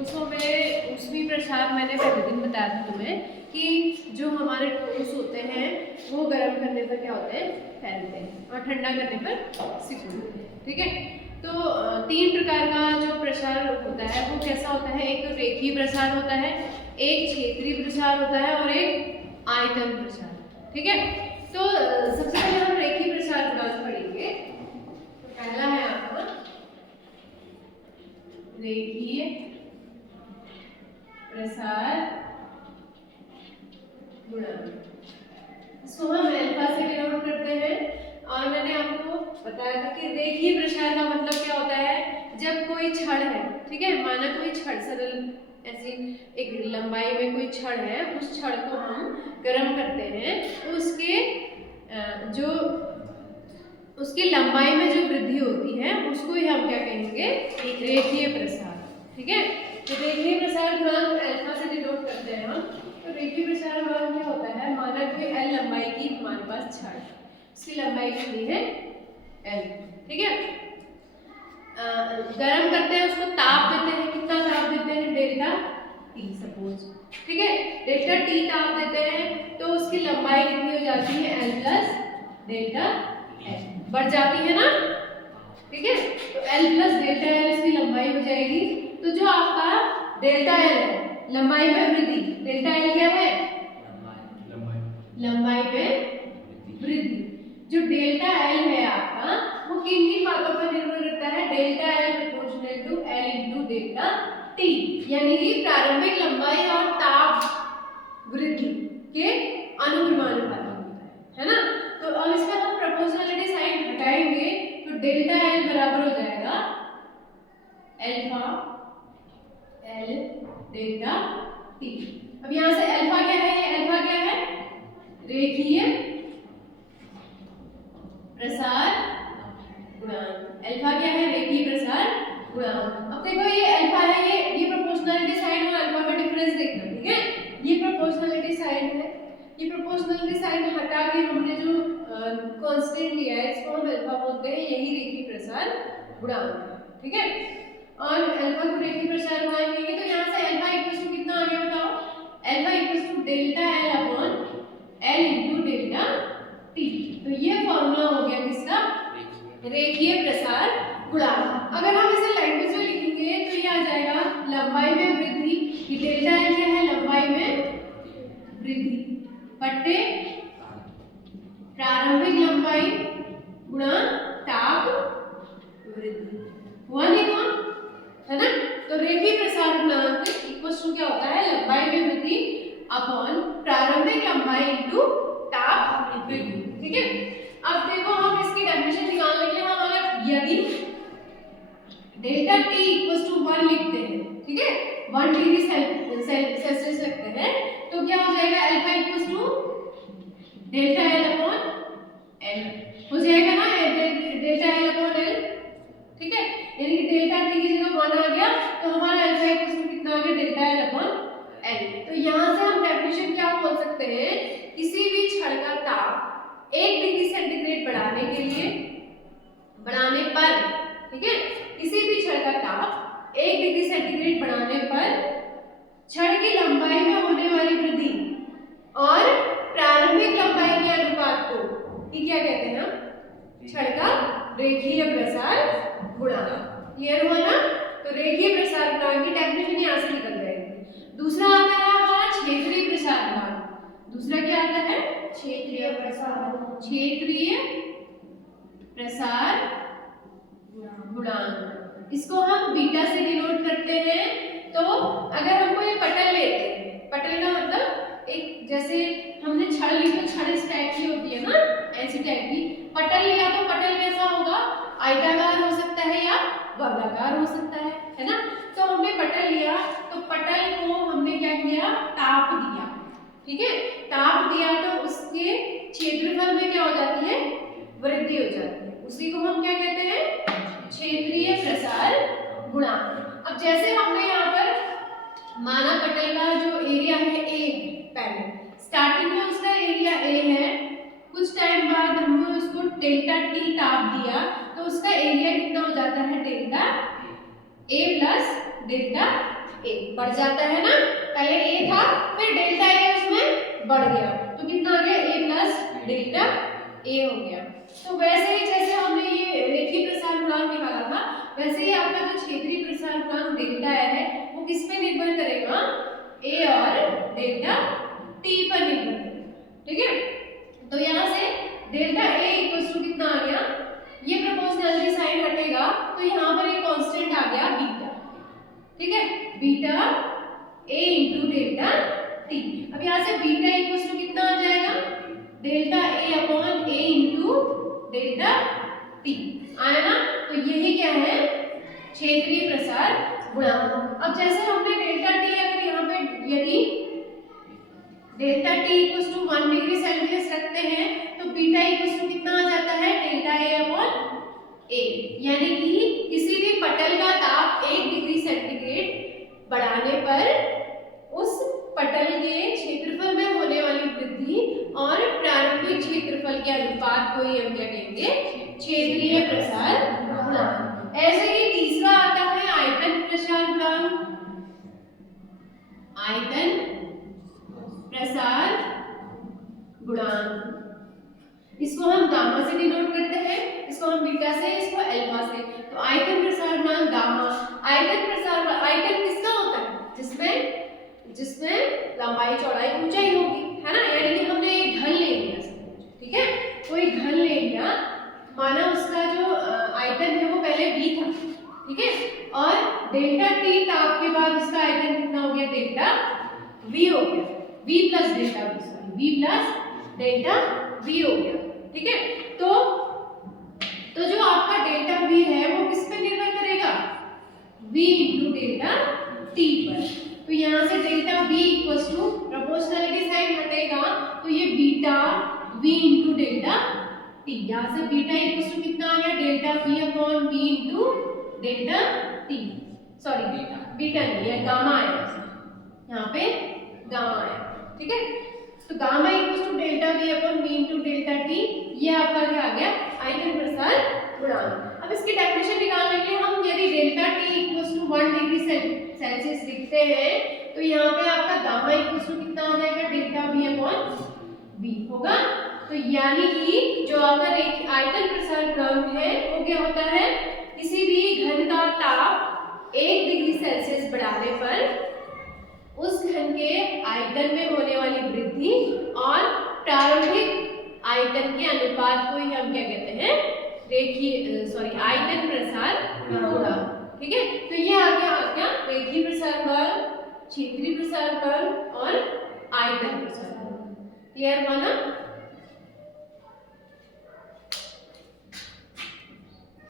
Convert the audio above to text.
में ऊष्मीय प्रसार मैंने पहले दिन बताया था तुम्हें कि जो हमारे ठोस होते हैं वो गर्म करने पर क्या होते हैं, फैलते हैं, और ठंडा करने पर सिकुड़ते हैं। ठीक है, तो तीन प्रकार का जो प्रसार होता है वो कैसा होता है, एक तो रेखीय प्रसार होता है, एक क्षेत्रीय प्रसार होता है और एक आयतन प्रसार। ठीक है, तो सबसे पहले हम रेखीय प्रसार गुणांक पढ़ेंगे। तो पहला है आपका रेखीय प्रसार गुणांक, इसको हम अल्फा से डिनोट करते हैं। और मैंने आपको बताया था कि रेखीय प्रसार का मतलब क्या होता है, जब कोई छड़ है, ठीक है, माना कोई छड़ सरल ऐसी एक लंबाई में कोई छड़ है, उस छड़ को हम गर्म करते हैं तो जो उसकी लंबाई में जो वृद्धि होती है उसको ही हम क्या कहेंगे, रेखीय प्रसार। ठीक है, तो रेखीय प्रसार गुणांक अल्फा से डिनोट करते हैं हम। तो रेखीय प्रसार गुणांक क्या होता है, माना कि एल लंबाई की हमारे पास छड़, इसकी लंबाई कितनी है, एल। ठीक है, गर्म करते हैं, उसको ताप देते हैं, कितना ताप देते हैं, डेल्टा टी सपोज। ठीक है, डेल्टा टी ताप देते हैं तो उसकी लंबाई कितनी हो जाती है, एल प्लस डेल्टा एल बढ़ जाती है ना। ठीक है, तो एल प्लस डेल्टा एल इसकी लंबाई हो जाएगी। तो जो आपका डेल्टा एल है, लंबाई में वृद्धि, डेल्टा एल क्या है, लंबाई में वृद्धि। जो डेल्टा एल है आपका वो किन किन बातों पर निर्भर करता है, delta L proportional to L into delta T, यानी कि प्रारंभिक लंबाई और ताप वृद्धि के अनुक्रमानुपाती होता है ना। तो अब इसका हम प्रोपोर्शनलिटी साइन हटाएंगे तो डेल्टा एल बराबर हो जाएगा अल्फा एल डेल्टा टी। अब यहाँ से अल्फा क्या है, ये अल्फा क्या है, रेखीय प्रसार गुणांक। अल्फा क्या है, रेखीय प्रसार गुणांक। अब देखो ये अल्फा है, ये प्रोपोर्शनलिटी साइन और अल्फा में डिफरेंस देखना। ठीक है, ये प्रोपोर्शनलिटी साइन है, ये प्रोपोर्शनलिटी साइन हटा के हमने जो कांस्टेंट लिया है इसको हम अल्फा बोलते हैं, यही रेखीय प्रसार गुणांक है। ठीक है, और अल्फा को रेखीय प्रसार गुणांक कहेंगे तो यहाँ से अल्फा इक्वल्स टू कितना आ गया बताओ, alpha equals to delta L upon L into delta T. तो ये फॉर्मूला हो गया किसका, रेखीय प्रसार गुणांक। अगर हम इसे लैंग्वेज में लिखेंगे तो ये आ जाएगा लंबाई में वृद्धि, ये डेल्टा एल क्या है, लंबाई में वृद्धि बट्टे प्रारंभिक लंबाई गुणा ताप वृद्धि, हुआ नहीं हुआ, है ना। तो रेखीय प्रसार गुणांक इक्वल्स टू क्या होता है, लंबाई में वृद्धि अपॉन प्रारंभिक लंबाई इनटू ताप वृद्धि। ठीक है, अब देखो हम इसकी डेफिनेशन निकाल लेंगे। हम अगर यदि डेल्टा टी इक्वल्स टू 1 लिखते हैं, ठीक है, 1 डिग्री सेल्सियस लिखते हैं, तो क्या हो जाएगा, alpha equals to delta L upon L हो जाएगा ना, डेल्टा एल अपॉन एल। ठीक है, यानी कि डेल्टा टी की जगह 1 आ गया तो हमारा अल्फा इक्वल्स टू कितना आ गया, डेल्टा एल अपॉन एल। तो यहाँ से हम डेफिनेशन क्या बोल सकते हैं, किसी भी क्षण का ताप 1 डिग्री सेंटीग्रेड बढ़ाने पर, ठीक है, किसी भी क्षण का ताप 1 डिग्री सेंटीग्रेड बढ़ाने पर क्षण की लंबाई में होने वाली वृद्धि और प्रारंभिक लंबाई के अनुपात को ये क्या कहते हैं हम, क्षण का रेखीय प्रसार गुणांक। क्लियर हुआ ना। तो रेखीय प्रसार गुणांक की डेफिनेशन यहाँ से निकल जाएगी। दूसरा आता है हमारा क्षेत्रीय प्रसार गुणांक। दूसरा क्या आता है, क्षेत्रीय प्रसार गुणांक। इसको हम बीटा से डिनोट करते हैं। तो अगर हम कोई पटल लेते हैं, पटल का मतलब एक, जैसे हमने छड़ ली तो छड़ इस टाइप की होती है ना, ऐसी टाइप की। पटल लिया तो पटल कैसा होगा, आयताकार हो सकता है या वर्गाकार हो सकता है ना। तो हमने पटल लिया तो पटल को हमने क्या किया, ताप दिया। ठीक है, ताप दिया तो उसके क्षेत्रफल में क्या हो जाती है, वृद्धि हो जाती है। उसी को हम क्या कहते हैं, क्षेत्रीय प्रसार गुणांक। अब जैसे हमने यहाँ पर माना पटल का जो एरिया है ए, पहले स्टार्टिंग में उसका एरिया ए है, कुछ टाइम बाद हमने उसको डेल्टा टी ताप दिया तो उसका एरिया कितना हो जाता है, delta A plus delta A बढ़ जाता है ना, पहले ए था फिर डेल्टा ए उसमें बढ़ गया तो कितना आ गया ए प्लस डेल्टा ए हो गया। तो वैसे ही जैसे हमने ये रेखीय प्रसार गुणांक निकाला था वैसे ही आपका जो क्षेत्रीय प्रसार गुणांक डेल्टा है वो किस पे निर्भर करेगा, ए और डेल्टा टी पर निर्भर करेगा। ठीक है, तो यहाँ से डेल्टा ए इक्वल्स टू कितना आ गया, ये प्रोपोर्शनलिटी साइन हटेगा तो यहाँ पर एक कांस्टेंट आ गया बीटा। ठीक है, beta A into delta T. अब यहाँ से बीटा इक्वल्स टू कितना आ जाएगा, delta A upon A into delta T आया ना। तो यही क्या है, क्षेत्रीय प्रसार गुणांक। अब जैसे हमने डेल्टा टी अगर यहाँ पे यदि delta T equals to 1 degree Celsius रखते हैं तो बीटा इक्वल्स टू कितना आ जाता है, डेल्टा ए अपॉन ए। यानी कि किसी भी पटल का ताप 1 डिग्री सेंटीग्रेड बढ़ाने पर उस पटल के क्षेत्रफल में होने वाली वृद्धि और प्रारंभिक क्षेत्रफल के अनुपात को ही हम क्या कहेंगे, क्षेत्रीय प्रसार गुणांक। ऐसे ही तीसरा आता है आयतन प्रसार गुणांक। आयतन प्रसार गुणांक, इसको हम गामा से डिनोट करते हैं, इसको हम बीटा से, इसको अल्फा से। तो आयतन प्रसार गुणांक गामा। आयतन प्रसार, आयतन किसका होता है, जिसमें लंबाई चौड़ाई ऊंचाई होगी, है ना। यानी कि हमने एक घन ले लिया, ठीक है, कोई घन ले लिया, माना उसका जो आयतन है वो पहले v था, ठीक है, और डेल्टा टी ताप के बाद उसका आयतन कितना हो गया, डेल्टा v हो गया, v plus delta v, sorry v plus delta v हो गया। ठीक है, तो जो आपका डेल्टा v है वो किस पे निर्भर करेगा, v इंटू डेल्टा t पर। तो यहाँ से delta v equals to proportionality sign हटेगा तो ये beta v into delta t, यहाँ से बीटा इक्वल्स टू कितना आ गया, delta v upon v into delta t, sorry beta नहीं है, गामा आया यहाँ पे, गामा आया। ठीक है, तो gamma equals to delta v upon v into delta t, ये आपका क्या आ गया, आयतन प्रसार गुणांक। अब इसकी डेफिनेशन निकालने के लिए हम यदि delta t equals to 1 degree Celsius लिखते हैं तो यहाँ पे आपका गामा इक्वल्स टू कितना आ जाएगा, डेल्टा v अपॉन v होगा। तो यानी कि जो आपका आयतन प्रसार गुणांक है वो क्या होता है, किसी भी घन का ताप 1 डिग्री सेल्सियस बढ़ाने पर उस घन के आयतन में होने वाली वृद्धि और प्रारंभिक आयतन के अनुपात को ही हम क्या कहते हैं, आयतन प्रसार गुणांक। ठीक है, तो ये आ गया रेखीय प्रसार गुणांक, क्षेत्रीय प्रसार गुणांक और आयतन प्रसार गुणांक। क्लियर हुआ ना।